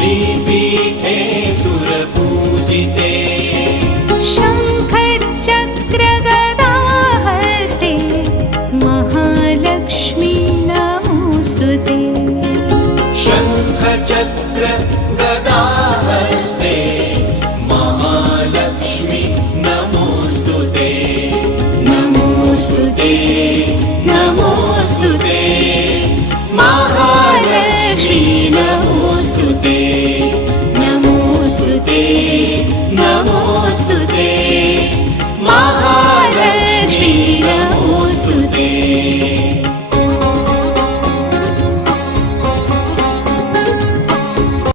श्रीपीठे सुरपूजिते शङ्खचक्रगदाहस्ते महालक्ष्मी नमोऽस्तुते शङ्खचक्रगदाहस्ते महालक्ष्मी नमोऽस्तुते नमोऽस्तुते नमोऽस्तुते महालक्ष्मी नमोऽस्तुते नमोऽस्तुते